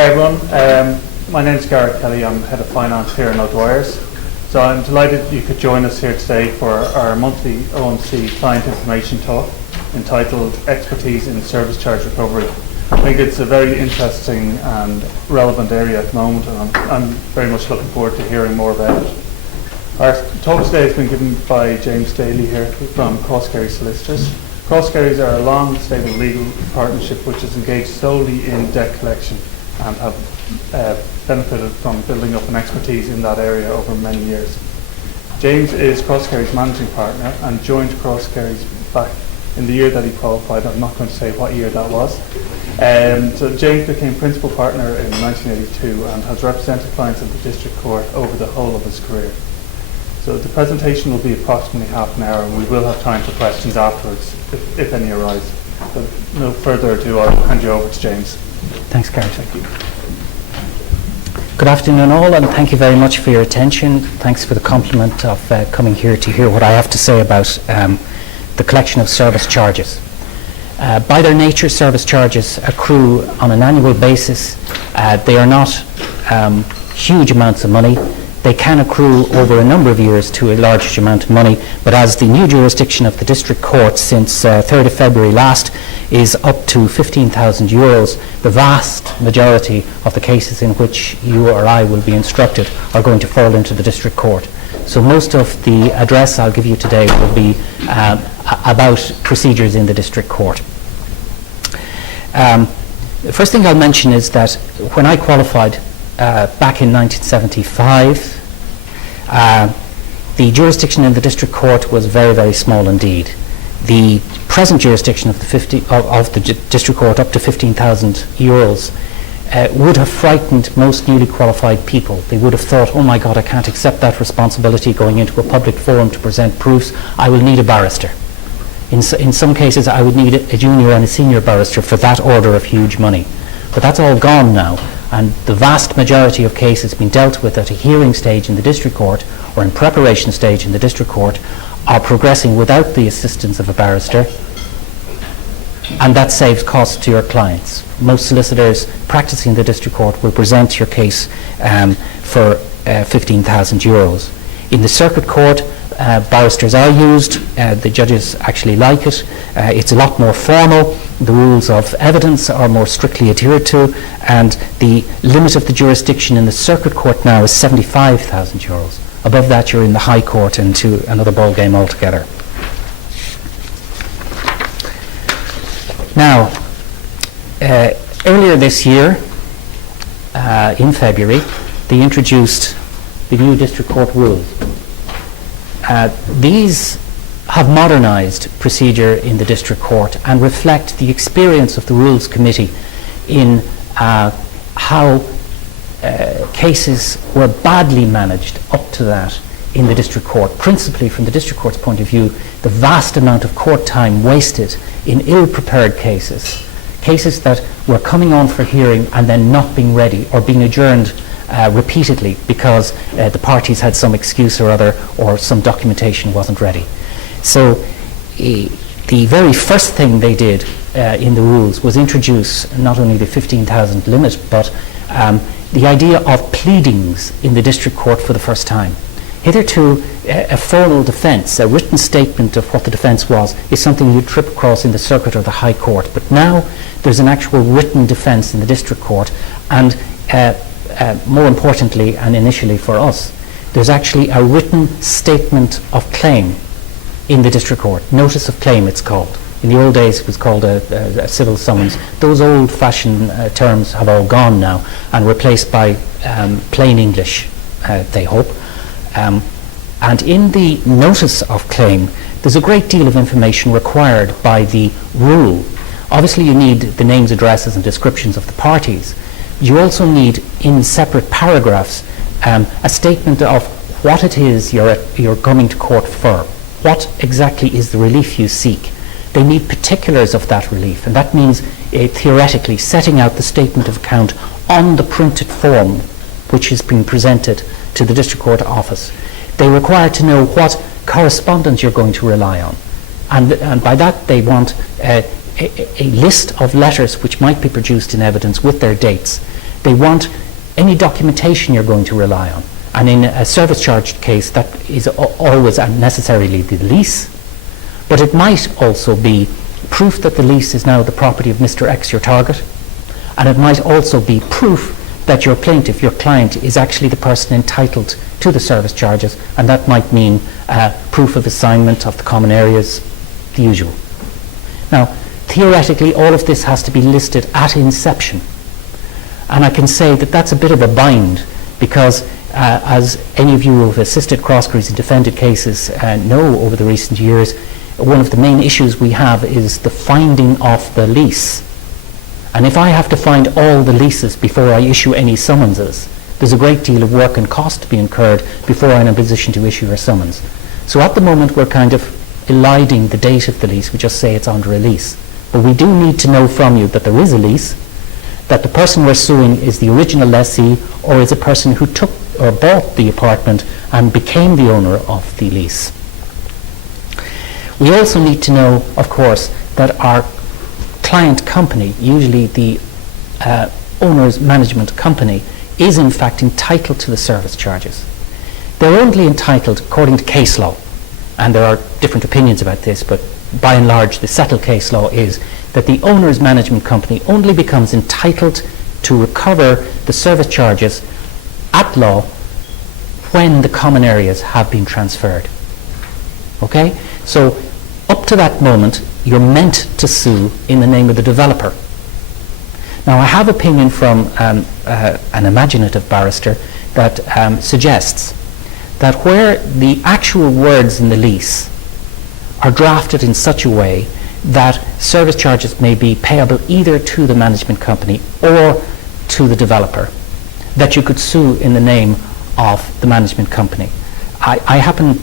Hi everyone, my name is Gareth Kelly. I'm Head of Finance here in O'Dwyer's. So I'm delighted you could join us here today for our monthly OMC client information talk entitled Expertise in Service Charge Recovery. I think it's a very interesting and relevant area at the moment, and I'm very much looking forward to hearing more about it. Our talk today has been given by James Daly here from Crosscarry Solicitors. Crosscarrys are a long, stable legal partnership which is engaged solely in debt collection and have benefited from building up an expertise in that area over many years. James is Crosscarry's managing partner and joined Crosscarry's back in the year that he qualified. I'm not going to say what year that was. So James became principal partner in 1982 and has represented clients at the District Court over the whole of his career. So the presentation will be approximately half an hour, and we will have time for questions afterwards, if any arise. But no further ado, I'll hand you over to James. Thanks, Gareth. Thank you. Good afternoon all, and thank you very much for your attention. Thanks for the compliment of coming here to hear what I have to say about the collection of service charges. By their nature, service charges accrue on an annual basis. They are not huge amounts of money. They can accrue over a number of years to a large amount of money, but as the new jurisdiction of the District Court since 3rd of February last is up to €15,000, the vast majority of the cases in which you or I will be instructed are going to fall into the District Court. So most of the address I'll give you today will be about procedures in the District Court. The first thing I'll mention is that when I qualified back in 1975, the jurisdiction in the District Court was very, very small indeed. The present jurisdiction of the District Court, up to €15,000, would have frightened most newly qualified people. They would have thought, oh my God, I can't accept that responsibility going into a public forum to present proofs. I will need a barrister. In some cases, I would need a junior and a senior barrister for that order of huge money. But that's all gone now. And the vast majority of cases being dealt with at a hearing stage in the District Court or in preparation stage in the District Court are progressing without the assistance of a barrister, and that saves costs to your clients. Most solicitors practicing the District Court will present your case for €15,000. In the Circuit Court, barristers are used. The judges actually like it. It's a lot more formal. The rules of evidence are more strictly adhered to, and the limit of the jurisdiction in the Circuit Court now is €75,000. Above that, you're in the High Court into another ball game altogether. Now, earlier this year, in February, they introduced the new District Court rules. These have modernised procedure in the District Court and reflect the experience of the Rules Committee in how cases were badly managed up to that in the District Court. Principally, from the District Court's point of view, the vast amount of court time wasted in ill-prepared cases, cases that were coming on for hearing and then not being ready or being adjourned repeatedly because the parties had some excuse or other, or some documentation wasn't ready. So the very first thing they did in the rules was introduce not only the 15,000 limit, but the idea of pleadings in the District Court for the first time. Hitherto, a formal defence, a written statement of what the defence was, is something you'd trip across in the Circuit or the High Court. But now there's an actual written defence in the District Court, and more importantly, and initially for us, there's actually a written statement of claim in the District Court. Notice of claim, it's called. In the old days, it was called a civil summons. Those old-fashioned terms have all gone now and replaced by plain English, they hope. And in the notice of claim, there's a great deal of information required by the rule. Obviously, you need the names, addresses, and descriptions of the parties. You also need, in separate paragraphs, a statement of what it is you're coming to court for. What exactly is the relief you seek? They need particulars of that relief, and that means theoretically setting out the statement of account on the printed form which has been presented to the District Court office. They require to know what correspondence you're going to rely on, and by that they want a list of letters which might be produced in evidence with their dates. They want any documentation you're going to rely on. And in a service charge case, that is always and necessarily the lease, but it might also be proof that the lease is now the property of Mr. X, your target, and it might also be proof that your plaintiff, your client, is actually the person entitled to the service charges, and that might mean proof of assignment of the common areas, the usual. Now, theoretically, all of this has to be listed at inception, and I can say that that's a bit of a bind, because as any of you who have assisted cross-crees and defended cases know over the recent years, one of the main issues we have is the finding of the lease. And if I have to find all the leases before I issue any summonses, there's a great deal of work and cost to be incurred before I'm in a position to issue a summons. So at the moment we're kind of eliding the date of the lease. We just say it's under a lease. But we do need to know from you that there is a lease, that the person we're suing is the original lessee or is a person who took or bought the apartment and became the owner of the lease. We also need to know, of course, that our client company, usually the owner's management company, is in fact entitled to the service charges. They're only entitled according to case law, and there are different opinions about this, but by and large the settled case law is that the owner's management company only becomes entitled to recover the service charges at law when the common areas have been transferred. Okay? So up to that moment, you're meant to sue in the name of the developer. Now, I have opinion from an imaginative barrister that suggests that where the actual words in the lease are drafted in such a way that service charges may be payable either to the management company or to the developer, that you could sue in the name of the management company. I happen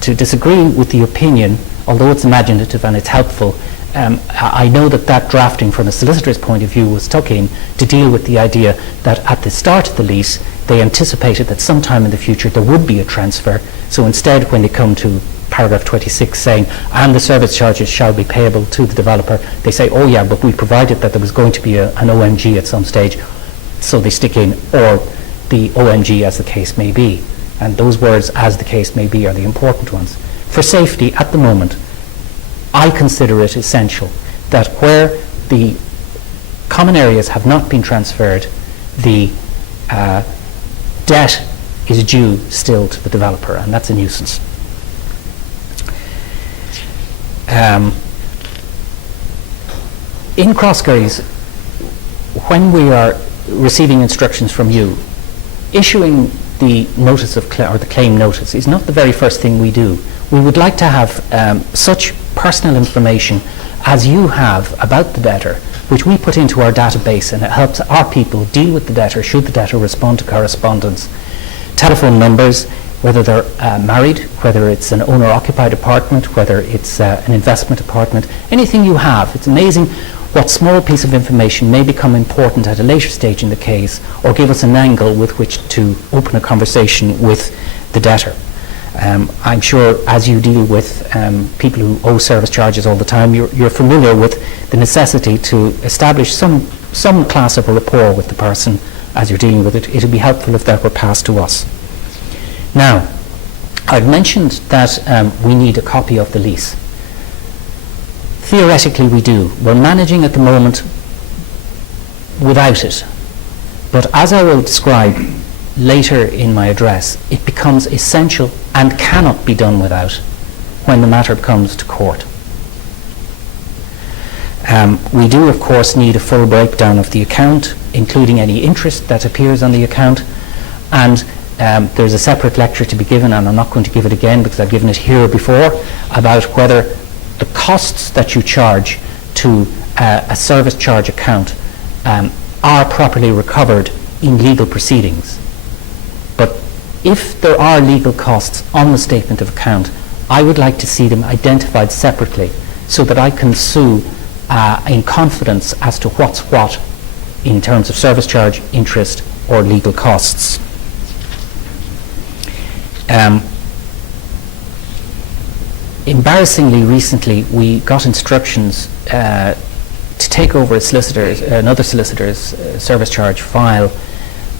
to disagree with the opinion, although it's imaginative and it's helpful. I know that drafting from a solicitor's point of view was stuck in to deal with the idea that at the start of the lease they anticipated that sometime in the future there would be a transfer. So instead, when they come to paragraph 26 saying, and the service charges shall be payable to the developer, they say, oh yeah, but we provided that there was going to be an OMG at some stage. So they stick in, or the OMG as the case may be. And those words, as the case may be, are the important ones. For safety, at the moment, I consider it essential that where the common areas have not been transferred, the debt is due still to the developer, and that's a nuisance. In cross-carries, when we are receiving instructions from you, issuing the notice of or the claim notice is not the very first thing we do. We would like to have such personal information as you have about the debtor, which we put into our database, and it helps our people deal with the debtor should the debtor respond to correspondence. Telephone numbers, whether they're married, whether it's an owner-occupied apartment, whether it's an investment apartment, anything you have. It's amazing what small piece of information may become important at a later stage in the case, or give us an angle with which to open a conversation with the debtor. I'm sure as you deal with people who owe service charges all the time, you're familiar with the necessity to establish some class of a rapport with the person as you're dealing with it. It would be helpful if that were passed to us. Now, I've mentioned that we need a copy of the lease. Theoretically we do. We're managing at the moment without it. But as I will describe later in my address, it becomes essential and cannot be done without when the matter comes to court. We do, of course, need a full breakdown of the account, including any interest that appears on the account, and there's a separate lecture to be given, and I'm not going to give it again because I've given it here before, about whether the costs that you charge to a service charge account are properly recovered in legal proceedings. But if there are legal costs on the statement of account, I would like to see them identified separately so that I can sue in confidence as to what's what in terms of service charge, interest, or legal costs. Embarrassingly, recently we got instructions to take over another solicitor's service charge file,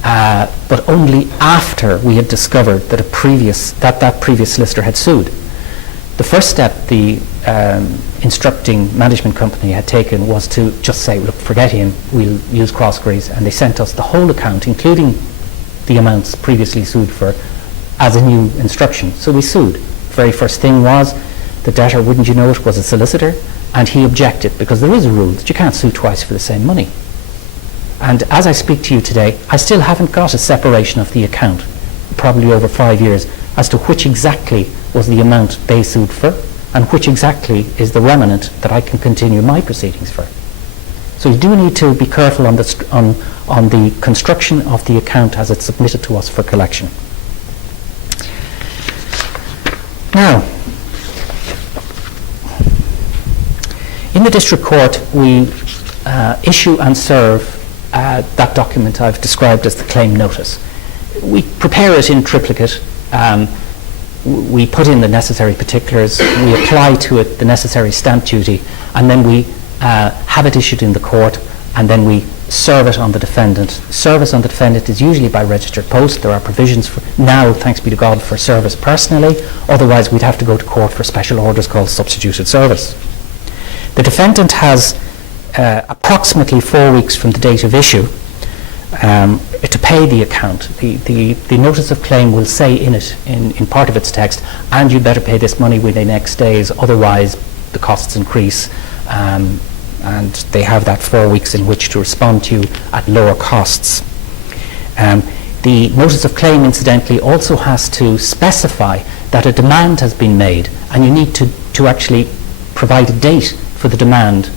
but only after we had discovered that that previous solicitor had sued. The first step the instructing management company had taken was to just say, look, forget him, we'll use Crossgrays, and they sent us the whole account, including the amounts previously sued for, as a new instruction. So we sued. Very first thing was, the debtor, wouldn't you know it, was a solicitor, and he objected, because there is a rule that you can't sue twice for the same money. And as I speak to you today, I still haven't got a separation of the account, probably over 5 years, as to which exactly was the amount they sued for, and which exactly is the remnant that I can continue my proceedings for. So you do need to be careful on the construction of the account as it's submitted to us for collection. Now, in the district court, we issue and serve that document I've described as the claim notice. We prepare it in triplicate. We put in the necessary particulars, we apply to it the necessary stamp duty, and then we have it issued in the court, and then we serve it on the defendant. Service on the defendant is usually by registered post. There are provisions for now, thanks be to God, for service personally. Otherwise, we'd have to go to court for special orders called substituted service. The defendant has approximately 4 weeks from the date of issue to pay the account. The notice of claim will say in it, in part of its text, and you'd better pay this money within X days, otherwise the costs increase, and they have that 4 weeks in which to respond to you at lower costs. The notice of claim, incidentally, also has to specify that a demand has been made, and you need to actually provide a date for the demand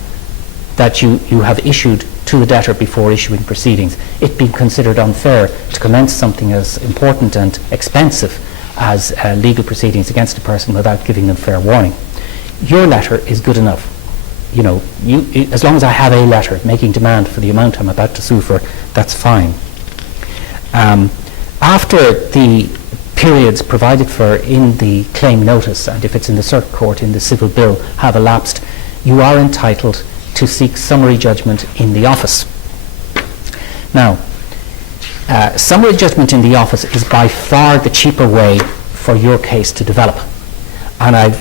that you have issued to the debtor before issuing proceedings. It being considered unfair to commence something as important and expensive as legal proceedings against a person without giving them fair warning. Your letter is good enough. You know, as long as I have a letter making demand for the amount I'm about to sue for, that's fine. After the periods provided for in the claim notice, and if it's in the circuit court in the civil bill, have elapsed, you are entitled to seek summary judgment in the office. Now, summary judgment in the office is by far the cheaper way for your case to develop. And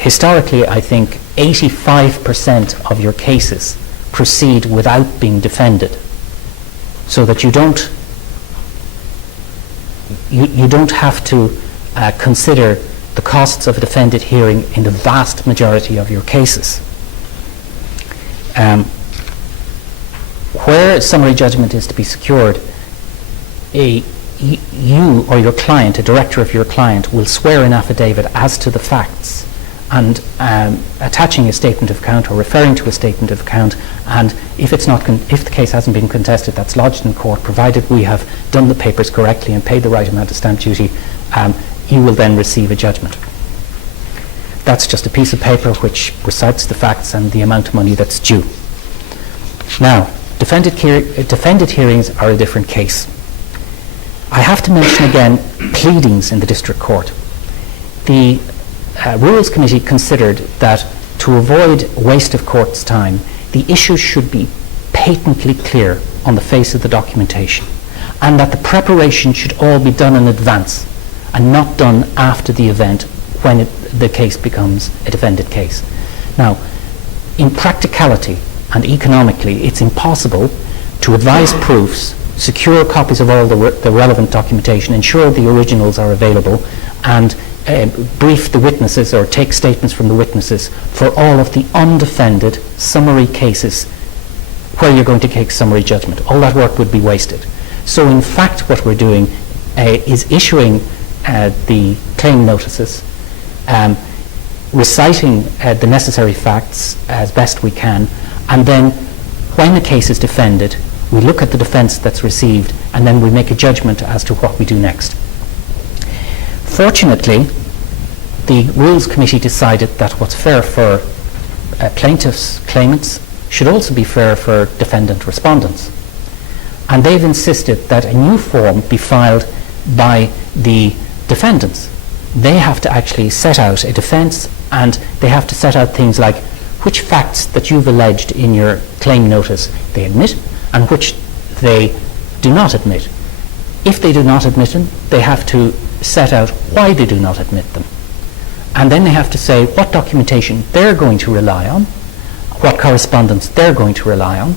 historically, I think 85% of your cases proceed without being defended, so that you don't have to consider the costs of a defended hearing in the vast majority of your cases. Where summary judgment is to be secured, you or your client, a director of your client, will swear an affidavit as to the facts, and attaching a statement of account or referring to a statement of account, and if the case hasn't been contested, that's lodged in court, provided we have done the papers correctly and paid the right amount of stamp duty, you will then receive a judgment. That's just a piece of paper which recites the facts and the amount of money that's due. Now, defended hearings are a different case. I have to mention again pleadings in the district court. The Rules Committee considered that to avoid waste of court's time, the issues should be patently clear on the face of the documentation, and that the preparation should all be done in advance and not done after the event when the case becomes a defended case. Now, in practicality and economically, it's impossible to advise proofs, secure copies of all the relevant documentation, ensure the originals are available, and brief the witnesses or take statements from the witnesses for all of the undefended summary cases where you're going to take summary judgment. All that work would be wasted. So in fact what we're doing is issuing the claim notices, reciting the necessary facts as best we can, and then when the case is defended, we look at the defence that's received, and then we make a judgment as to what we do next. Fortunately, the Rules Committee decided that what's fair for plaintiffs, claimants, should also be fair for defendant respondents. And they've insisted that a new form be filed by the defendants. They have to actually set out a defence, and they have to set out things like which facts that you've alleged in your claim notice they admit and which they do not admit. If they do not admit them, they have to set out why they do not admit them. And then they have to say what documentation they're going to rely on, what correspondence they're going to rely on,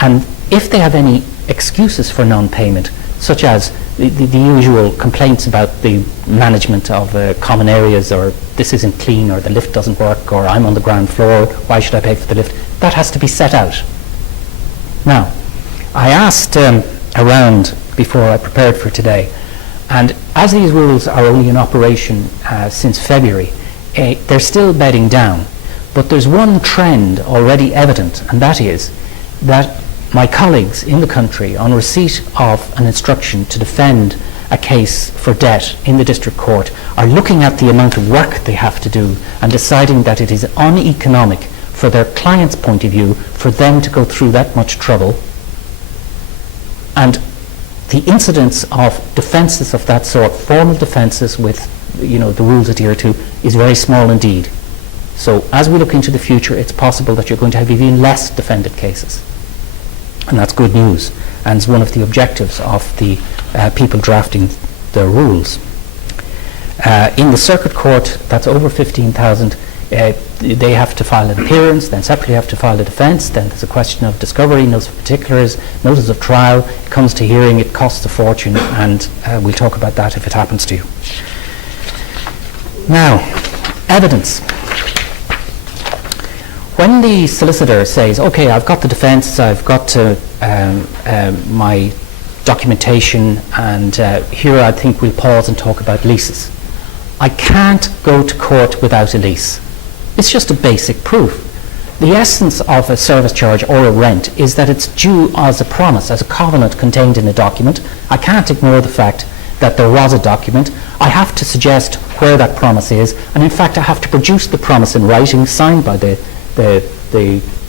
and if they have any excuses for non-payment, such as the usual complaints about the management of common areas, or this isn't clean, or the lift doesn't work, or I'm on the ground floor, why should I pay for the lift? That has to be set out. Now, I asked around before I prepared for today, and as these rules are only in operation since February, they're still bedding down. But there's one trend already evident, and that is that my colleagues in the country, on receipt of an instruction to defend a case for debt in the district court, are looking at the amount of work they have to do and deciding that it is uneconomic for their client's point of view for them to go through that much trouble. And the incidence of defences of that sort, formal defences with the rules adhered to, is very small indeed. So as we look into the future, it's possible that you're going to have even less defended cases. And that's good news, and it's one of the objectives of the people drafting the rules. In the circuit court, that's over 15,000. They have to file an appearance, then separately have to file a defence, then there's a question of discovery, notice of particulars, notice of trial. It comes to hearing, it costs a fortune, and we'll talk about that if it happens to you. Now, evidence. When the solicitor says, okay, I've got the defence, I've got my documentation, and here I think we'll pause and talk about leases. I can't go to court without a lease. It's just a basic proof. The essence of a service charge or a rent is that it's due as a promise, as a covenant contained in a document. I can't ignore the fact that there was a document. I have to suggest where that promise is, and in fact I have to produce the promise in writing, signed by the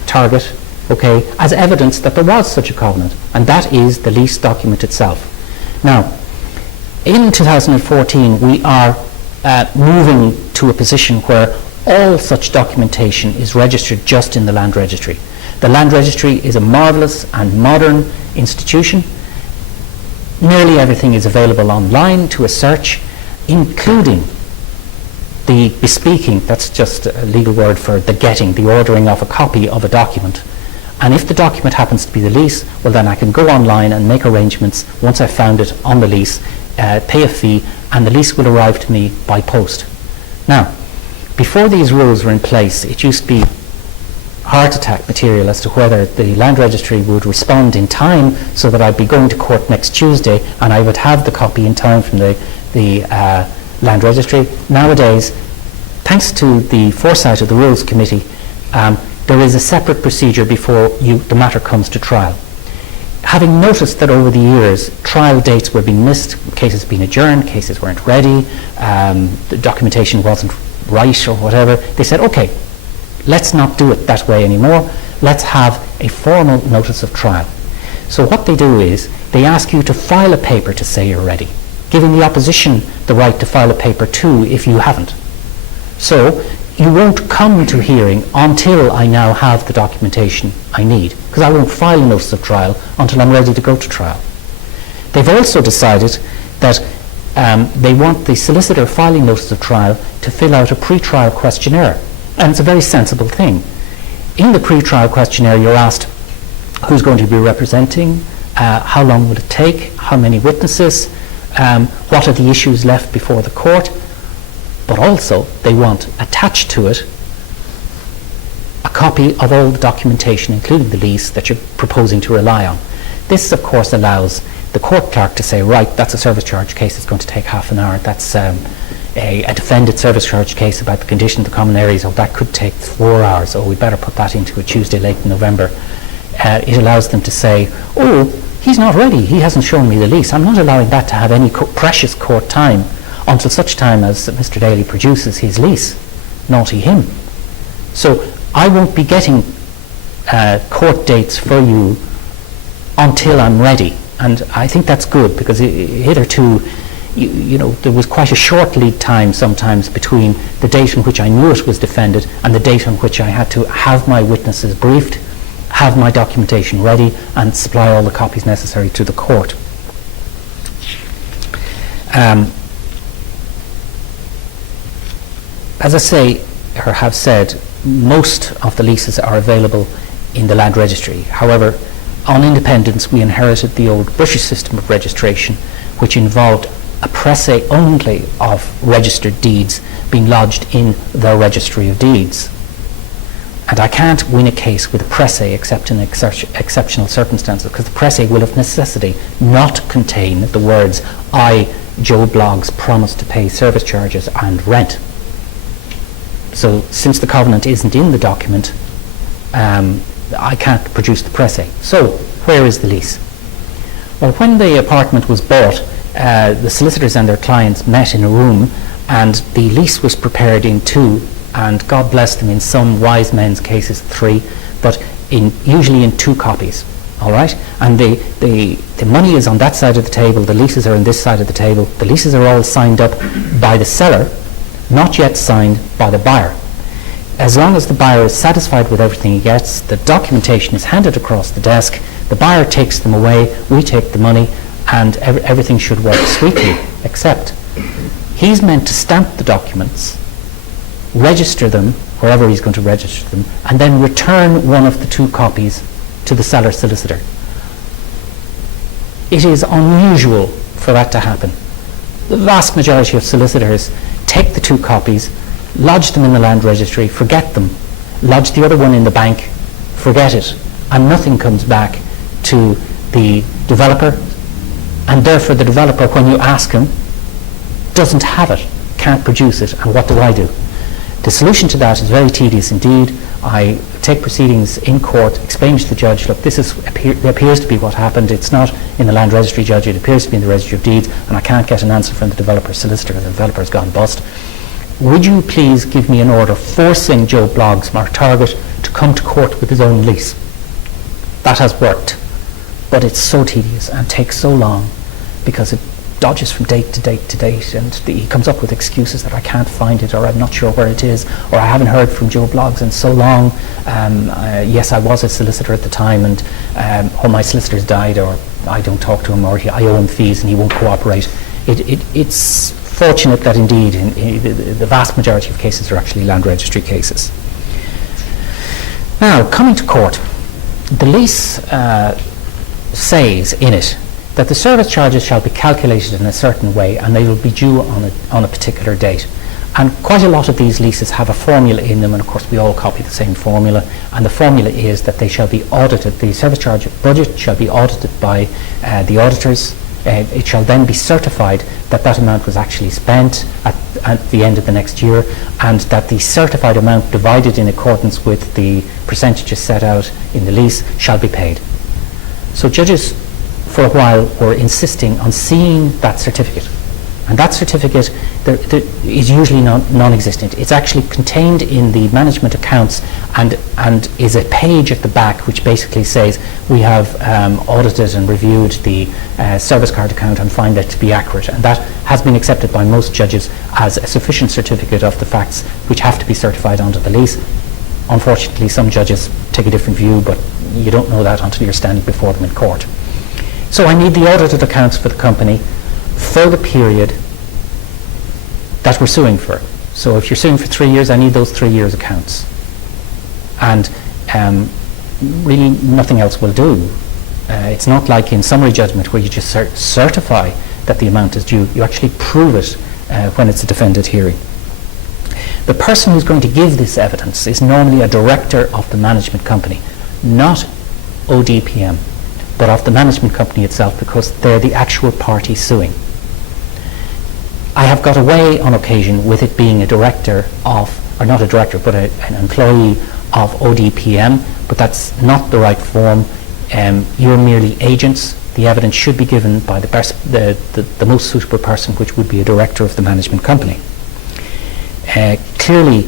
target, okay, as evidence that there was such a covenant, and that is the lease document itself. Now, in 2014 we are moving to a position where all such documentation is registered just in the Land Registry. The Land Registry is a marvellous and modern institution. Nearly everything is available online to a search, including the bespeaking, that's just a legal word for the getting, the ordering of a copy of a document. And if the document happens to be the lease, well then I can go online and make arrangements once I've found it on the lease, pay a fee, and the lease will arrive to me by post. Now, before these rules were in place, it used to be heart attack material as to whether the Land Registry would respond in time so that I'd be going to court next Tuesday and I would have the copy in time from the Land Registry. Nowadays, thanks to the foresight of the Rules Committee, there is a separate procedure before the matter comes to trial. Having noticed that over the years trial dates were being missed, cases being adjourned, cases weren't ready, the documentation wasn't right or whatever, they said, okay, let's not do it that way anymore, let's have a formal notice of trial. So what they do is they ask you to file a paper to say you're ready, giving the opposition the right to file a paper too if you haven't. So you won't come to hearing until I now have the documentation I need, because I won't file a notice of trial until I'm ready to go to trial. They've also decided that they want the solicitor filing notice of trial to fill out a pre-trial questionnaire, and it's a very sensible thing. In the pre-trial questionnaire you're asked who's going to be representing, how long will it take, how many witnesses, what are the issues left before the court, but also they want attached to it a copy of all the documentation, including the lease, that you're proposing to rely on. This, of course, allows the court clerk to say, right, that's a service charge case, it's going to take half an hour, that's a defended service charge case about the condition of the common areas, oh, that could take 4 hours, oh, we better put that into a Tuesday late in November. It allows them to say, oh, he's not ready, he hasn't shown me the lease, I'm not allowing that to have any precious court time until such time as Mr. Daly produces his lease. Naughty him. So I won't be getting court dates for you until I'm ready, and I think that's good, because hitherto there was quite a short lead time sometimes between the date on which I knew it was defended and the date on which I had to have my witnesses briefed, have my documentation ready, and supply all the copies necessary to the court. As I say, or have said, most of the leases are available in the Land Registry. However, on independence we inherited the old British system of registration, which involved a presse only of registered deeds being lodged in the Registry of Deeds. And I can't win a case with a presse except in exceptional circumstances, because the presse will of necessity not contain the words, I, Joe Bloggs, promise to pay service charges and rent. So since the covenant isn't in the document, I can't produce the presse. So where is the lease? Well, when the apartment was bought, the solicitors and their clients met in a room, and the lease was prepared in two, and God bless them, in some wise men's cases 3, but usually in 2 copies. All right, and the money is on that side of the table, the leases are on this side of the table. The leases are all signed up by the seller, not yet signed by the buyer. As long as the buyer is satisfied with everything he gets, the documentation is handed across the desk, the buyer takes them away, we take the money, and everything should work sweetly, except he's meant to stamp the documents, register them wherever he's going to register them, and then return one of the 2 copies to the seller solicitor. It is unusual for that to happen. The vast majority of solicitors take the 2 copies, lodge them in the Land Registry, forget them, lodge the other one in the bank, forget it, and nothing comes back to the developer, and therefore the developer, when you ask him, doesn't have it, can't produce it, and what do I do? The solution to that is very tedious indeed. I take proceedings in court, explain to the judge, look, this appears to be what happened. It's not in the Land Registry, judge, it appears to be in the Registry of Deeds, and I can't get an answer from the developer solicitor. The developer's gone bust. Would you please give me an order forcing Joe Bloggs, our target, to come to court with his own lease? That has worked, but it's so tedious and takes so long because it dodges from date to date to date, and he comes up with excuses that I can't find it, or I'm not sure where it is, or I haven't heard from Joe Bloggs in so long. Yes, I was a solicitor at the time, and my solicitor's died, or I don't talk to him, or I owe him fees and he won't cooperate. It's fortunate that indeed the vast majority of cases are actually Land Registry cases. Now, coming to court, the lease says in it that the service charges shall be calculated in a certain way and they will be due on a particular date. And quite a lot of these leases have a formula in them, and of course we all copy the same formula, and the formula is that they shall be audited. The service charge budget shall be audited by the auditors. It shall then be certified that that amount was actually spent at the end of the next year, and that the certified amount divided in accordance with the percentages set out in the lease shall be paid. So judges for a while were insisting on seeing that certificate, and that certificate is usually non-existent. It's actually contained in the management accounts and is a page at the back which basically says we have audited and reviewed the service card account and find that to be accurate, and that has been accepted by most judges as a sufficient certificate of the facts which have to be certified onto the lease. Unfortunately, some judges take a different view, but you don't know that until you're standing before them in court. So I need the audited accounts for the company for the period that we're suing for. So if you're suing for 3 years, I need those 3 years accounts. And really nothing else will do. It's not like in summary judgment where you just certify that the amount is due. You actually prove it when it's a defendant hearing. The person who's going to give this evidence is normally a director of the management company, not ODPM, but of the management company itself, because they're the actual party suing. I have got away on occasion with it being a director of, or not a director, but an employee of ODPM, but that's not the right form. You're merely agents. The evidence should be given by the most suitable person, which would be a director of the management company. Clearly,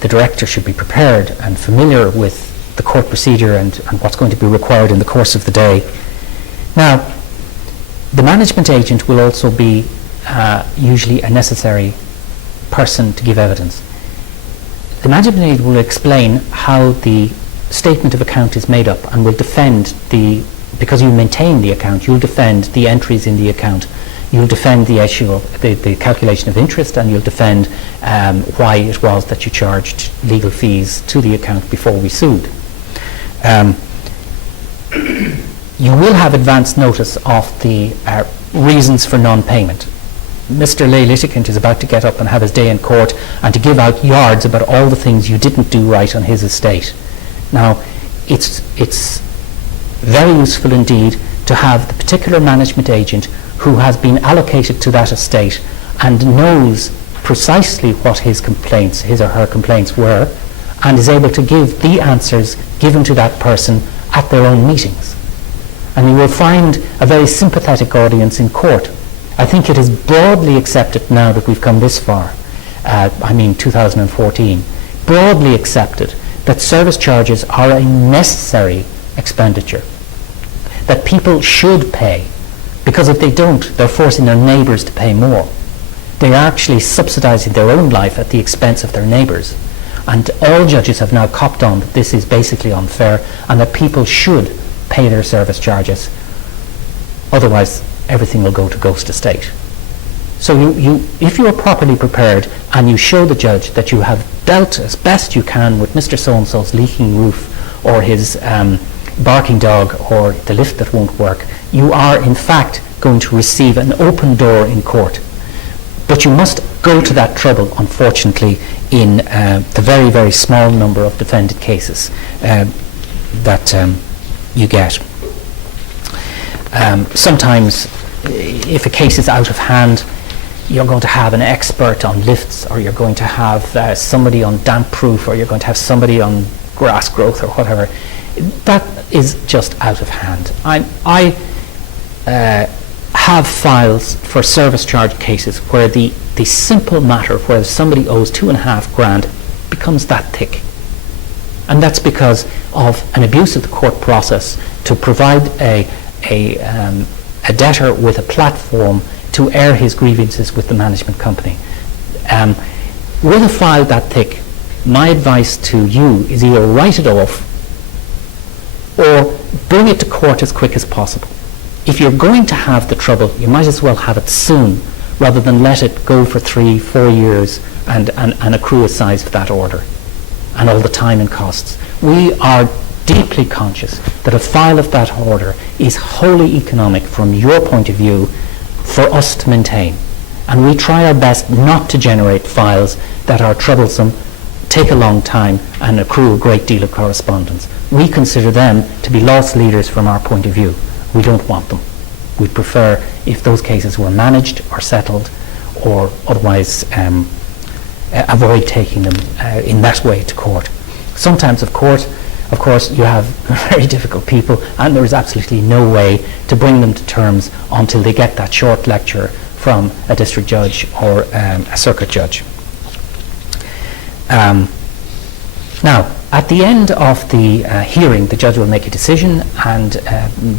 the director should be prepared and familiar with the court procedure and what's going to be required in the course of the day. Now, the management agent will also be usually a necessary person to give evidence. The magistrate will explain how the statement of account is made up and will defend because you maintain the account, you'll defend the entries in the account, you'll defend the issue of the calculation of interest, and you'll defend why it was that you charged legal fees to the account before we sued. You will have advance notice of the reasons for non-payment. Mr. lay litigant is about to get up and have his day in court and to give out yards about all the things you didn't do right on his estate. Now, it's very useful indeed to have the particular management agent who has been allocated to that estate and knows precisely what his or her complaints were, and is able to give the answers given to that person at their own meetings. And you will find a very sympathetic audience in court. I think it is broadly accepted now that we've come this far, 2014, broadly accepted that service charges are a necessary expenditure, that people should pay, because if they don't, they're forcing their neighbours to pay more. They are actually subsidising their own life at the expense of their neighbours. And all judges have now copped on that this is basically unfair and that people should pay their service charges. Otherwise, everything will go to ghost estate. So if you are properly prepared and you show the judge that you have dealt as best you can with Mr. So-and-so's leaking roof or his barking dog or the lift that won't work, you are in fact going to receive an open door in court. But you must go to that trouble, unfortunately, in the very, very small number of defended cases that you get. Sometimes, if a case is out of hand, you're going to have an expert on lifts, or you're going to have somebody on damp proof, or you're going to have somebody on grass growth or whatever. That is just out of hand. I have files for service charge cases where the simple matter where somebody owes $2,500 becomes that thick. And that's because of an abuse of the court process to provide a debtor with a platform to air his grievances with the management company. With a file that thick, my advice to you is either write it off or bring it to court as quick as possible. If you're going to have the trouble, you might as well have it soon rather than let it go for 3-4 years and accrue a size for that order and all the time and costs. We are deeply conscious that a file of that order is wholly economic from your point of view for us to maintain. And we try our best not to generate files that are troublesome, take a long time, and accrue a great deal of correspondence. We consider them to be loss leaders from our point of view. We don't want them. We'd prefer if those cases were managed or settled, or otherwise avoid taking them in that way to court. Sometimes, of course, you have very difficult people, and there is absolutely no way to bring them to terms until they get that short lecture from a district judge or a circuit judge. Now, at the end of the hearing, the judge will make a decision, and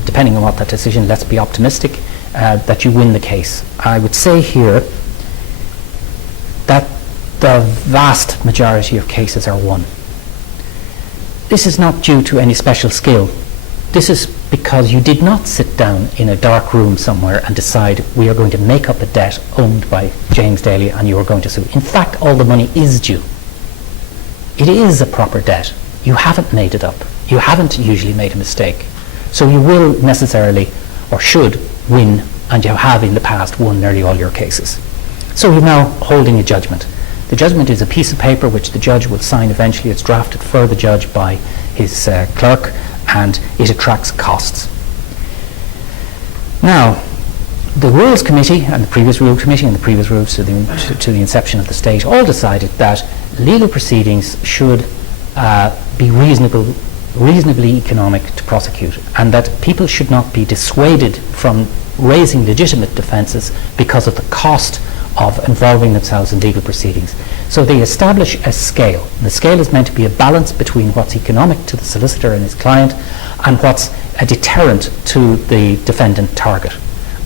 depending on what that decision, let's be optimistic that you win the case. I would say here that the vast majority of cases are won. This is not due to any special skill. This is because you did not sit down in a dark room somewhere and decide we are going to make up a debt owned by James Daly and you are going to sue. In fact, all the money is due. It is a proper debt. You haven't made it up. You haven't usually made a mistake. So you will necessarily, or should, win, and you have in the past won nearly all your cases. So you're now holding a judgment. The judgment is a piece of paper which the judge will sign eventually. It's drafted for the judge by his clerk, and it attracts costs. Now, the Rules Committee and the previous Rules Committee and the previous rules to the inception of the state all decided that legal proceedings should be reasonably economic to prosecute, and that people should not be dissuaded from raising legitimate defences because of the cost of involving themselves in legal proceedings. So they establish a scale. The scale is meant to be a balance between what's economic to the solicitor and his client and what's a deterrent to the defendant target.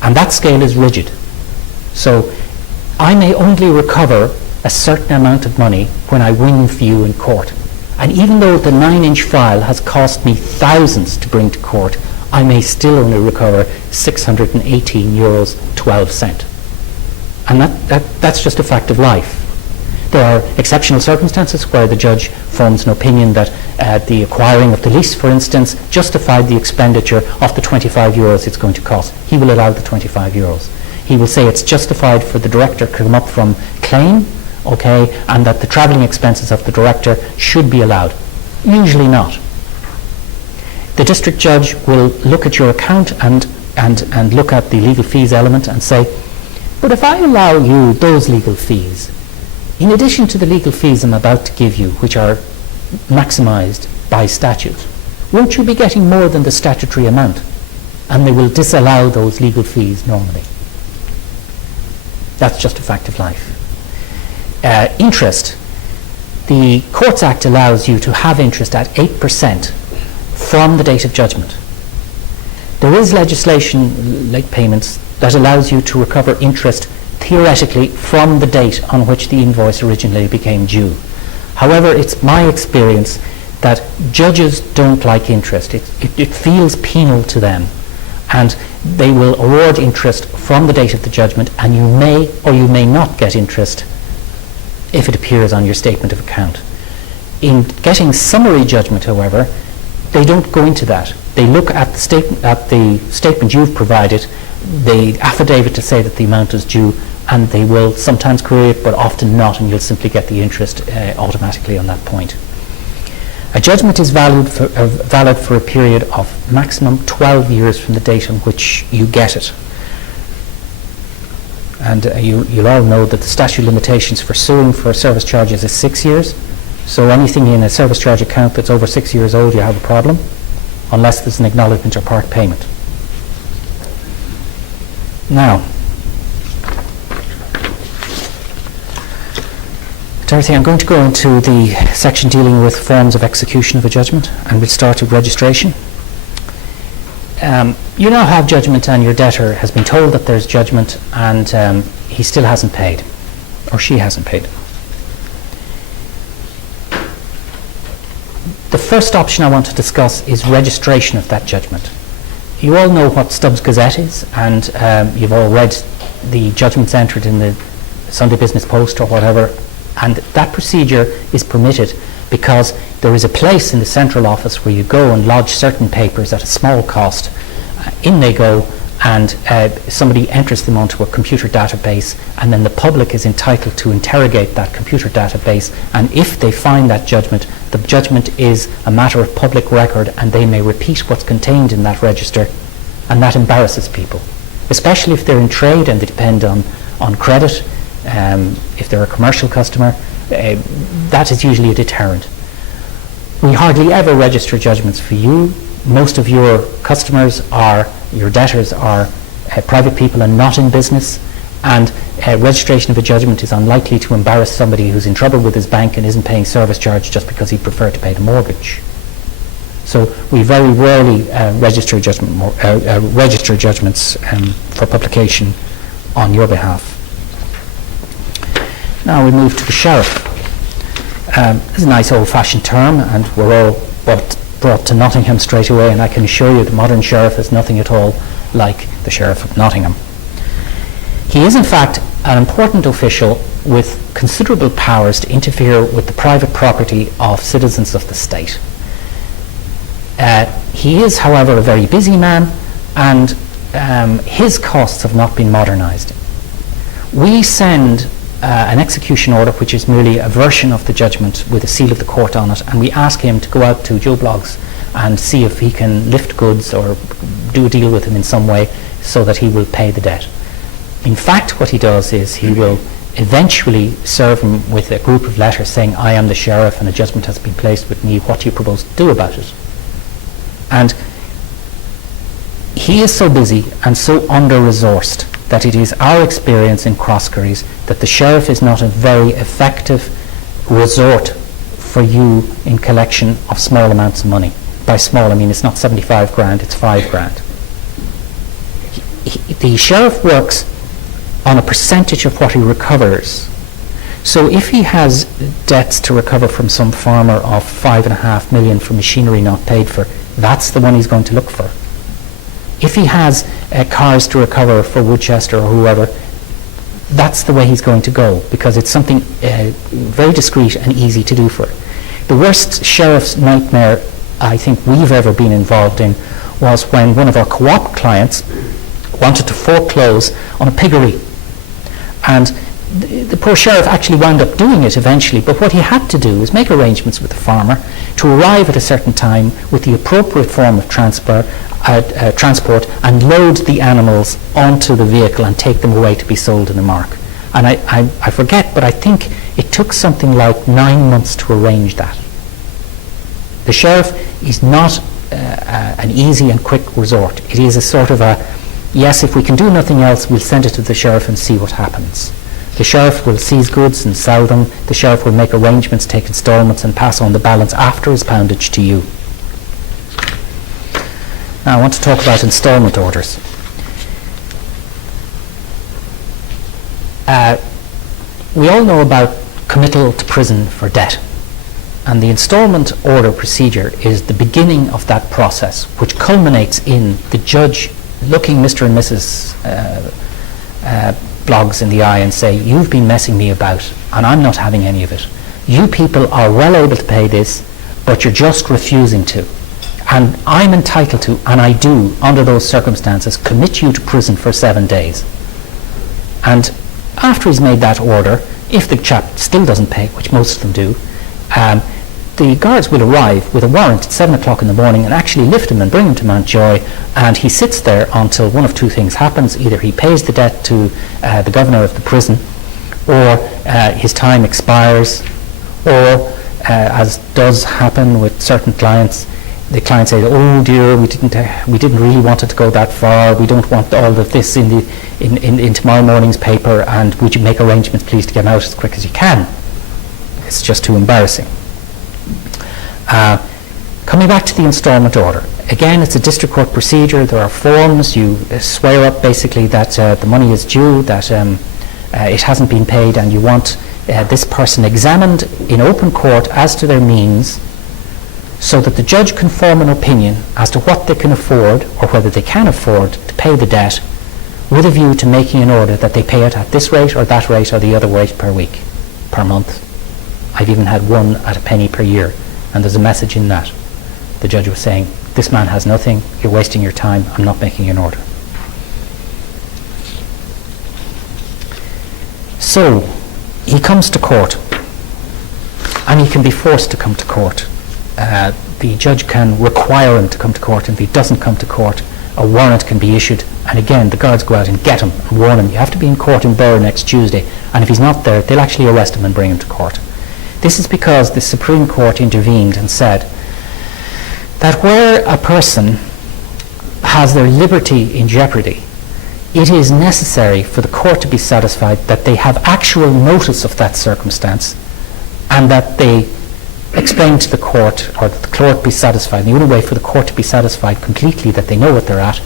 And that scale is rigid. So I may only recover a certain amount of money when I win for you in court. And even though the 9-inch file has cost me thousands to bring to court, I may still only recover €618.12. And that's just a fact of life. There are exceptional circumstances where the judge forms an opinion that the acquiring of the lease, for instance, justified the expenditure of the €25 it's going to cost. He will allow the €25. He will say it's justified for the director to come up from claim, okay, and that the travelling expenses of the director should be allowed. Usually not. The district judge will look at your account and look at the legal fees element and say, but if I allow you those legal fees, in addition to the legal fees I'm about to give you, which are maximised by statute, won't you be getting more than the statutory amount? And they will disallow those legal fees normally. That's just a fact of life. Interest. The Courts Act allows you to have interest at 8% from the date of judgment. There is legislation, late payments, that allows you to recover interest theoretically from the date on which the invoice originally became due. However, it's my experience that judges don't like interest. It feels penal to them, and they will award interest from the date of the judgment, and you may or you may not get interest if it appears on your statement of account. In getting summary judgment, however, they don't go into that. They look at the statement you've provided, the affidavit to say that the amount is due, and they will sometimes query it, but often not, and you'll simply get the interest automatically on that point. A judgment is valid for a period of maximum 12 years from the date on which you get it. And you'll all know that the statute of limitations for suing for service charges is 6 years. So anything in a service charge account that's over 6 years old, you have a problem, unless there's an acknowledgement or part payment. Now, Dorothy, I'm going to go into the section dealing with forms of execution of a judgment, and we'll start with registration. You now have judgment, and your debtor has been told that there's judgment, and he still hasn't paid, or she hasn't paid. The first option I want to discuss is registration of that judgment. You all know what Stubbs Gazette is, and you've all read the judgments entered in the Sunday Business Post or whatever, and that procedure is permitted because there is a place in the central office where you go and lodge certain papers at a small cost. In they go, and somebody enters them onto a computer database, and then the public is entitled to interrogate that computer database, and if they find that judgment, the judgment is a matter of public record, and they may repeat what's contained in that register, and that embarrasses people, especially if they're in trade and they depend on credit. If they're a commercial customer, that is usually a deterrent. We hardly ever register judgments for you. Most of your customers your debtors are private people and not in business, and registration of a judgment is unlikely to embarrass somebody who's in trouble with his bank and isn't paying service charge just because he'd prefer to pay the mortgage. So we very rarely register judgments for publication on your behalf. Now we move to the sheriff. This is a nice old-fashioned term, and we're all brought to Nottingham straight away, and I can assure you the modern sheriff is nothing at all like the Sheriff of Nottingham. He is in fact an important official with considerable powers to interfere with the private property of citizens of the state. He is, however, a very busy man, and his costs have not been modernised. We send an execution order, which is merely a version of the judgment with a seal of the court on it, and we ask him to go out to Joe Bloggs and see if he can lift goods or do a deal with him in some way so that he will pay the debt. In fact, what he does is he will eventually serve him with a group of letters saying, I am the sheriff and a judgment has been placed with me, what do you propose to do about it? And he is so busy and so under-resourced that it is our experience in Crosscarries that the sheriff is not a very effective resort for you in collection of small amounts of money. By small, I mean it's not 75 grand, it's 5 grand. The sheriff works on a percentage of what he recovers. So if he has debts to recover from some farmer of 5.5 million for machinery not paid for, that's the one he's going to look for. If he has cars to recover for Woodchester or whoever, that's the way he's going to go, because it's something very discreet and easy to do for. The worst sheriff's nightmare I think we've ever been involved in was when one of our co-op clients wanted to foreclose on a piggery. And the poor sheriff actually wound up doing it eventually, but what he had to do was make arrangements with the farmer to arrive at a certain time with the appropriate form of transport and load the animals onto the vehicle and take them away to be sold in the mark. And I forget, but I think it took something like 9 months to arrange that. The sheriff is not an easy and quick resort. It is a sort of a, yes, if we can do nothing else, we'll send it to the sheriff and see what happens. The sheriff will seize goods and sell them. The sheriff will make arrangements, take installments, and pass on the balance after his poundage to you. Now I want to talk about installment orders. We all know about committal to prison for debt. And the installment order procedure is the beginning of that process, which culminates in the judge looking Mr. and Mrs. Bloggs in the eye and say, you've been messing me about and I'm not having any of it. You people are well able to pay this, but you're just refusing to. And I'm entitled to, and I do, under those circumstances, commit you to prison for 7 days. And after he's made that order, if the chap still doesn't pay, which most of them do, the guards will arrive with a warrant at 7 o'clock in the morning and actually lift him and bring him to Mountjoy, and he sits there until one of two things happens. Either he pays the debt to the governor of the prison, or his time expires, or as does happen with certain clients, the client says, oh dear, we didn't really want it to go that far, we don't want all of this in tomorrow morning's paper, and would you make arrangements please to get him out as quick as you can. It's just too embarrassing. Coming back to the installment order, again it's a district court procedure. There are forms. You swear up basically that the money is due, that it hasn't been paid, and you want this person examined in open court as to their means, so that the judge can form an opinion as to what they can afford, or whether they can afford to pay the debt, with a view to making an order that they pay it at this rate or that rate or the other rate per week, per month. I've even had one at a penny per year, and there's a message in that. The judge was saying, this man has nothing, you're wasting your time, I'm not making an order. So, he comes to court, and he can be forced to come to court. The judge can require him to come to court, and if he doesn't come to court, a warrant can be issued, and again the guards go out and get him and warn him, you have to be in court in Birr next Tuesday, and if he's not there, they'll actually arrest him and bring him to court. This is because the Supreme Court intervened and said that where a person has their liberty in jeopardy, it is necessary for the court to be satisfied that they have actual notice of that circumstance, and that they explain to the court, or that the court be satisfied. And the only way for the court to be satisfied completely that they know what they're at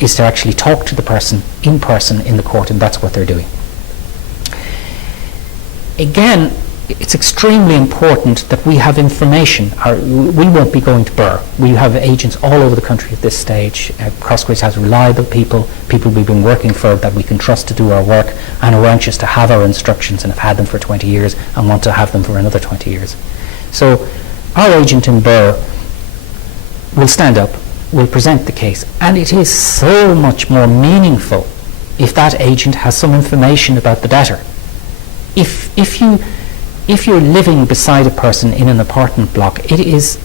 is to actually talk to the person in person in the court, and that's what they're doing. Again, it's extremely important that we have information. We won't be going to Birr. We have agents all over the country at this stage. Crossgraves has reliable people we've been working for that we can trust to do our work, and are anxious to have our instructions and have had them for 20 years and want to have them for another 20 years. So our agent in Birr will stand up, will present the case, and it is so much more meaningful if that agent has some information about the debtor. If you're living beside a person in an apartment block, it is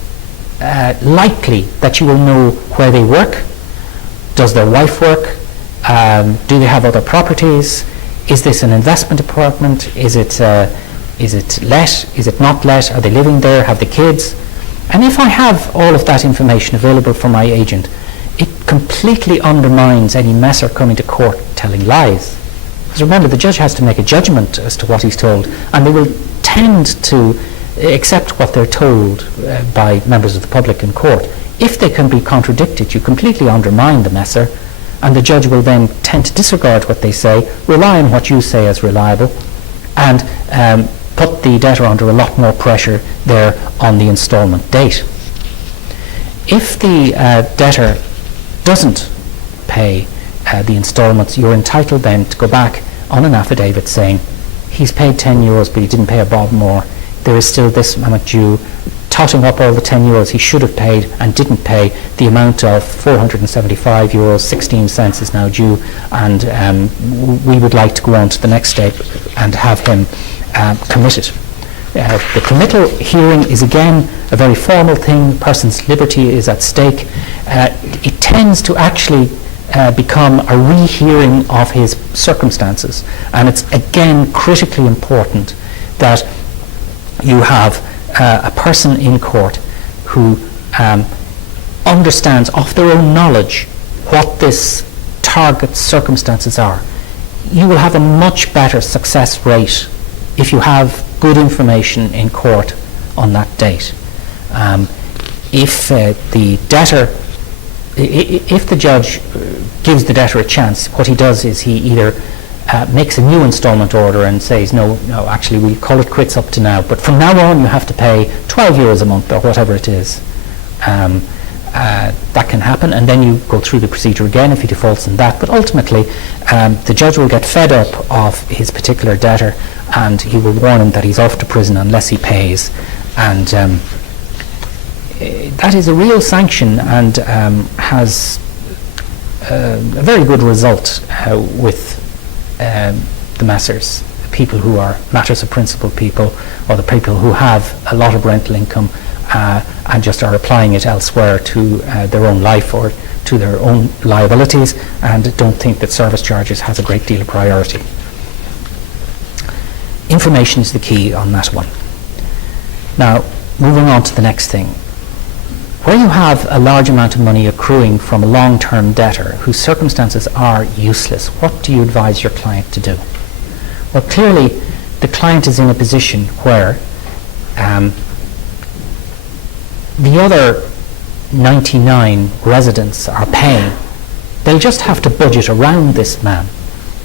likely that you will know where they work. Does their wife work? Do they have other properties? Is this an investment apartment? Is it let? Is it not let? Are they living there? Have they kids? And if I have all of that information available from my agent, it completely undermines any messer coming to court telling lies. Because remember, the judge has to make a judgment as to what he's told, and they will tend to accept what they're told by members of the public in court. If they can be contradicted, you completely undermine the messer, and the judge will then tend to disregard what they say, rely on what you say as reliable, and put the debtor under a lot more pressure there on the instalment date. If the debtor doesn't pay the instalments, you're entitled then to go back on an affidavit saying he's paid €10 but he didn't pay a bob more, there is still this amount due, totting up all the €10 he should have paid and didn't pay. The amount of €475.16 is now due, and we would like to go on to the next step and have him committed. The committal hearing is again a very formal thing. The person's liberty is at stake. It tends to actually become a rehearing of his circumstances, and it's again critically important that you have a person in court who understands of their own knowledge what this target circumstances are. You will have a much better success rate if you have good information in court on that date. If the judge gives the debtor a chance, what he does is he either makes a new instalment order and says, no, actually we'll call it quits up to now, but from now on you have to pay €12 a month or whatever it is. That can happen, and then you go through the procedure again if he defaults in that. But ultimately, the judge will get fed up of his particular debtor, and he will warn him that he's off to prison unless he pays. And that is a real sanction, and has a very good result with the Messrs, people who are matters of principle people, or the people who have a lot of rental income and just are applying it elsewhere to their own life or to their own liabilities, and don't think that service charges has a great deal of priority. Information is the key on that one. Now, moving on to the next thing. Where you have a large amount of money accruing from a long-term debtor whose circumstances are useless, what do you advise your client to do? Well, clearly, the client is in a position where the other 99 residents are paying. They'll just have to budget around this man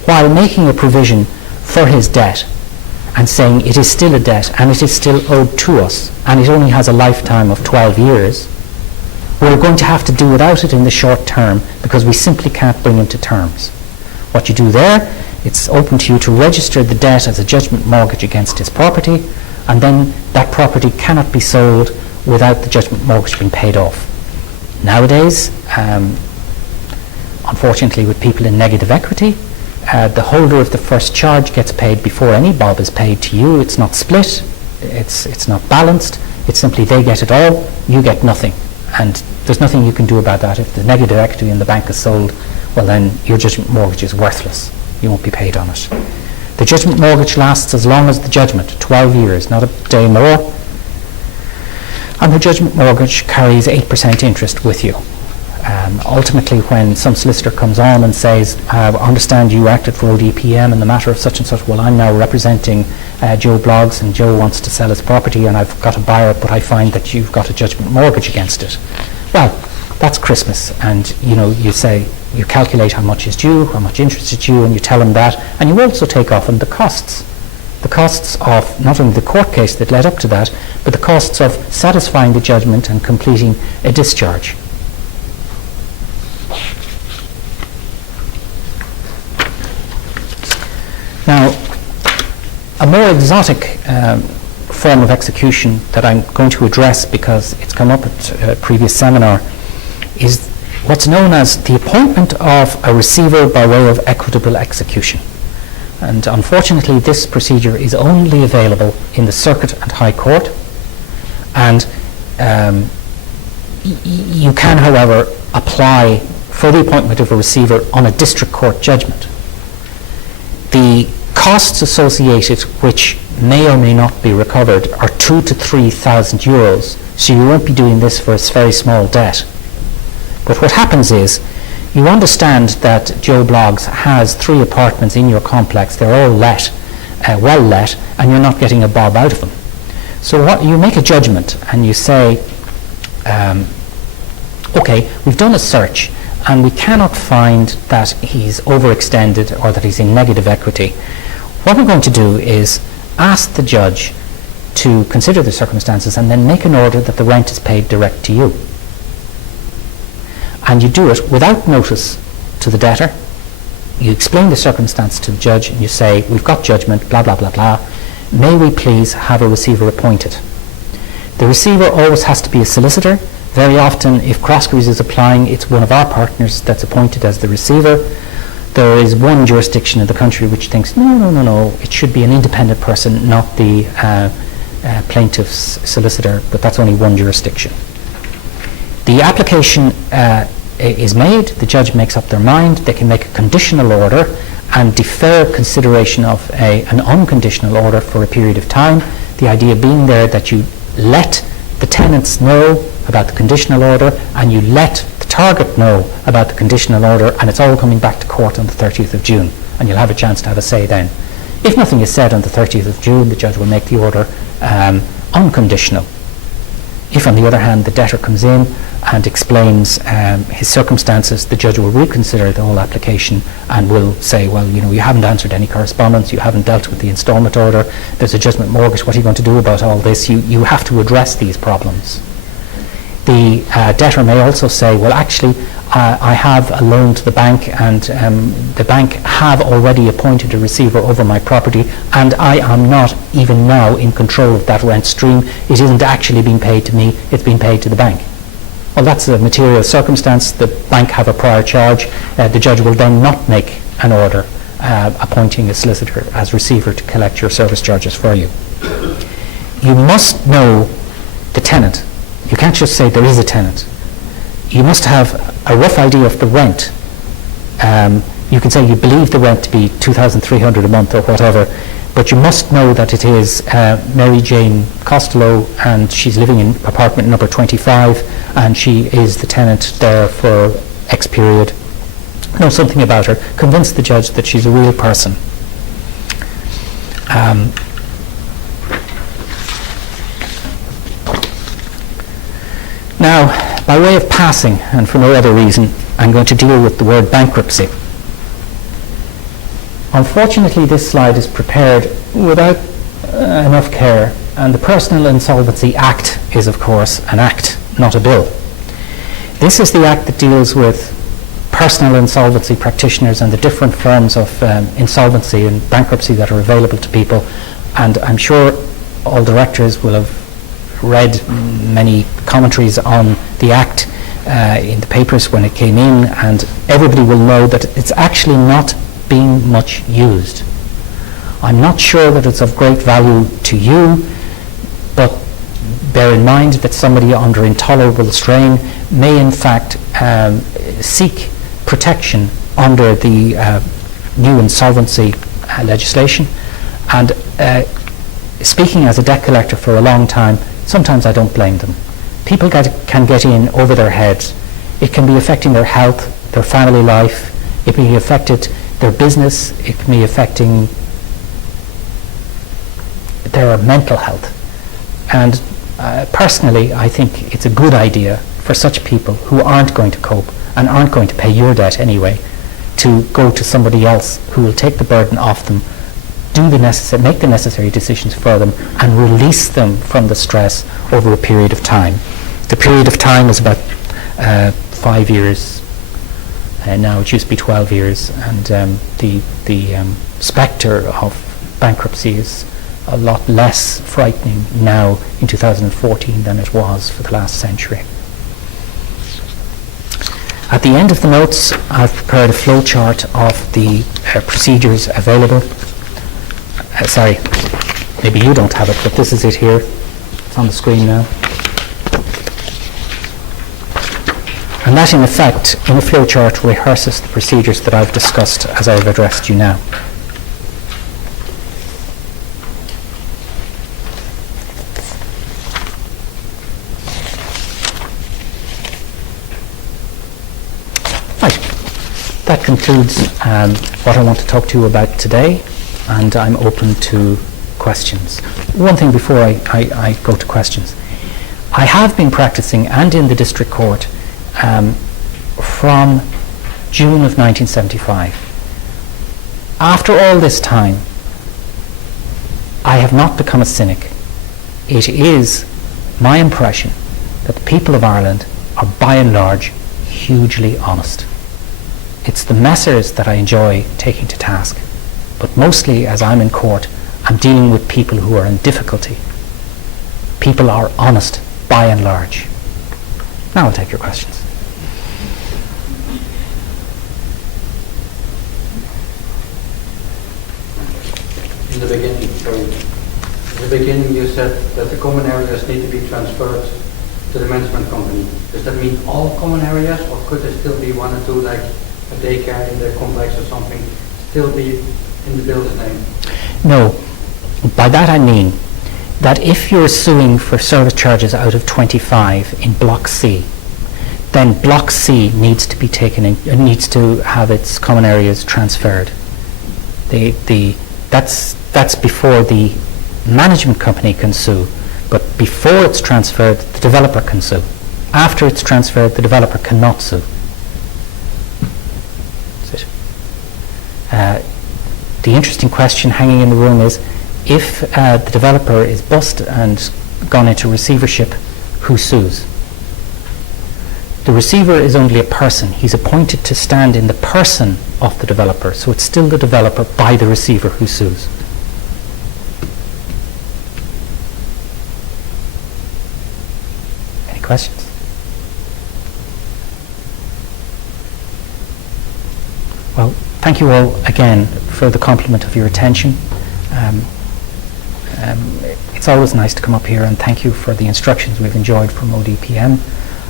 while making a provision for his debt and saying it is still a debt and it is still owed to us and it only has a lifetime of 12 years. We're going to have to do without it in the short term because we simply can't bring him to terms. What you do there, it's open to you to register the debt as a judgment mortgage against his property, and then that property cannot be sold without the judgment mortgage being paid off. Nowadays, unfortunately with people in negative equity, the holder of the first charge gets paid before any bob is paid to you. It's not split, it's not balanced, it's simply they get it all, you get nothing. And there's nothing you can do about that. If the negative equity in the bank is sold, well then your judgment mortgage is worthless. You won't be paid on it. The judgment mortgage lasts as long as the judgment, 12 years, not a day more. And the judgment mortgage carries 8% interest with you. Ultimately, when some solicitor comes on and says, I understand you acted for ODPM in the matter of such and such, well, I'm now representing Joe Bloggs and Joe wants to sell his property and I've got a buyer, but I find that you've got a judgment mortgage against it. Well, that's Christmas, and you say, you calculate how much is due, how much interest is due, and you tell them that, and you also take off on the costs. The costs of not only the court case that led up to that, but the costs of satisfying the judgment and completing a discharge. Now, a more exotic form of execution that I'm going to address because it's come up at a previous seminar is what's known as the appointment of a receiver by way of equitable execution. And unfortunately, this procedure is only available in the Circuit and High Court. And you can, however, apply for the appointment of a receiver on a district court judgment. The costs associated, which may or may not be recovered, are €2,000 to €3,000, so you won't be doing this for a very small debt. But what happens is, you understand that Joe Bloggs has 3 apartments in your complex. They're all let, well let, and you're not getting a bob out of them. So what you make a judgment and you say, okay, we've done a search and we cannot find that he's overextended or that he's in negative equity, what we're going to do is ask the judge to consider the circumstances and then make an order that the rent is paid direct to you. And you do it without notice to the debtor. You explain the circumstance to the judge and you say, we've got judgment, blah, blah, blah, blah. May we please have a receiver appointed? The receiver always has to be a solicitor. Very often, if Crosskeys is applying, it's one of our partners that's appointed as the receiver. There is one jurisdiction in the country which thinks, no, it should be an independent person, not the plaintiff's solicitor, but that's only one jurisdiction. The application is made, the judge makes up their mind, they can make a conditional order and defer consideration of an unconditional order for a period of time. The idea being there that you let the tenants know about the conditional order and you let the target know about the conditional order, and it's all coming back to court on the 30th of June, and you'll have a chance to have a say then. If nothing is said on the 30th of June, the judge will make the order unconditional. If, on the other hand, the debtor comes in and explains his circumstances, the judge will reconsider the whole application and will say, well, you haven't answered any correspondence, you haven't dealt with the instalment order, there's a judgment mortgage, what are you going to do about all this? You have to address these problems. The debtor may also say, well, actually, I have a loan to the bank and the bank have already appointed a receiver over my property and I am not even now in control of that rent stream. It isn't actually being paid to me, it's being paid to the bank. Well, that's a material circumstance. The bank have a prior charge. The judge will then not make an order appointing a solicitor as receiver to collect your service charges for you. You must know the tenant. You can't just say there is a tenant. You must have a rough idea of the rent. You can say you believe the rent to be $2,300 a month or whatever, but you must know that it is Mary Jane Costello and she's living in apartment number 25 and she is the tenant there for X period. Know something about her. Convince the judge that she's a real person. Now, by way of passing, and for no other reason, I'm going to deal with the word bankruptcy. Unfortunately, this slide is prepared without enough care, and the Personal Insolvency Act is, of course, an act, not a bill. This is the act that deals with personal insolvency practitioners and the different forms of insolvency and bankruptcy that are available to people, and I'm sure all directors will have read many commentaries on the Act in the papers when it came in, and everybody will know that it's actually not being much used. I'm not sure that it's of great value to you, but bear in mind that somebody under intolerable strain may in fact seek protection under the new insolvency legislation. And speaking as a debt collector for a long time, sometimes I don't blame them. People can get in over their heads. It can be affecting their health, their family life. It can be affected their business. It can be affecting their mental health. And personally, I think it's a good idea for such people who aren't going to cope and aren't going to pay your debt anyway to go to somebody else who will take the burden off them, make the necessary decisions for them, and release them from the stress over a period of time. The period of time is about 5 years, and now it used to be 12 years, and the spectre of bankruptcy is a lot less frightening now in 2014 than it was for the last century. At the end of the notes, I've prepared a flow chart of the procedures available. Sorry, maybe you don't have it, but this is it here. It's on the screen now. And that, in effect, in a flowchart, rehearses the procedures that I've discussed as I've addressed you now. Right. That concludes what I want to talk to you about today, and I'm open to questions. One thing before I go to questions. I have been practicing, and in the district court, from June of 1975. After all this time, I have not become a cynic. It is my impression that the people of Ireland are by and large hugely honest. It's the messers that I enjoy taking to task, but mostly as I'm in court, I'm dealing with people who are in difficulty. People are honest by and large. Now I'll take your questions. In the beginning you said that the common areas need to be transferred to the management company. Does that mean all common areas, or could there still be one or two, like a daycare in the complex or something, still be in the builder's name? No. By that I mean that if you're suing for service charges out of 25 in Block C, then Block C needs to be taken in, needs to have its common areas transferred. That's before the management company can sue, but before it's transferred, the developer can sue. After it's transferred, the developer cannot sue. That's it. The interesting question hanging in the room is, if the developer is bust and gone into receivership, who sues? The receiver is only a person. He's appointed to stand in the person of the developer, so it's still the developer by the receiver who sues. Any questions? Well, thank you all again for the compliment of your attention. It's always nice to come up here, and thank you for the instructions we've enjoyed from ODPM.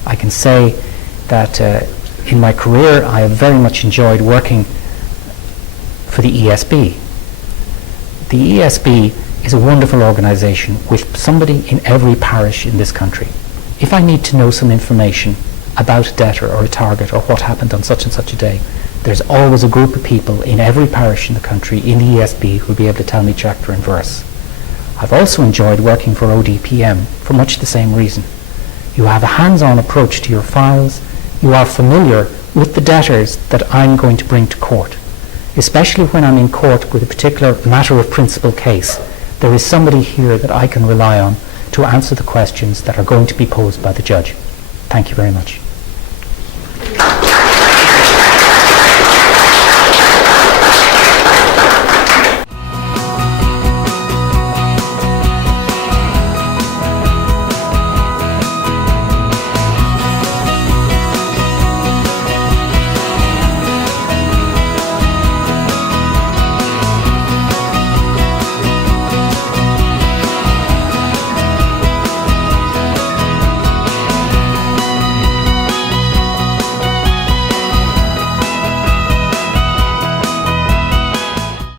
I can say that in my career I have very much enjoyed working for the ESB. The ESB is a wonderful organisation with somebody in every parish in this country. If I need to know some information about a debtor or a target or what happened on such and such a day, there's always a group of people in every parish in the country in the ESB who will be able to tell me chapter and verse. I've also enjoyed working for ODPM for much the same reason. You have a hands-on approach to your files. You are familiar with the debtors that I'm going to bring to court. Especially when I'm in court with a particular matter of principle case, there is somebody here that I can rely on to answer the questions that are going to be posed by the judge. Thank you very much.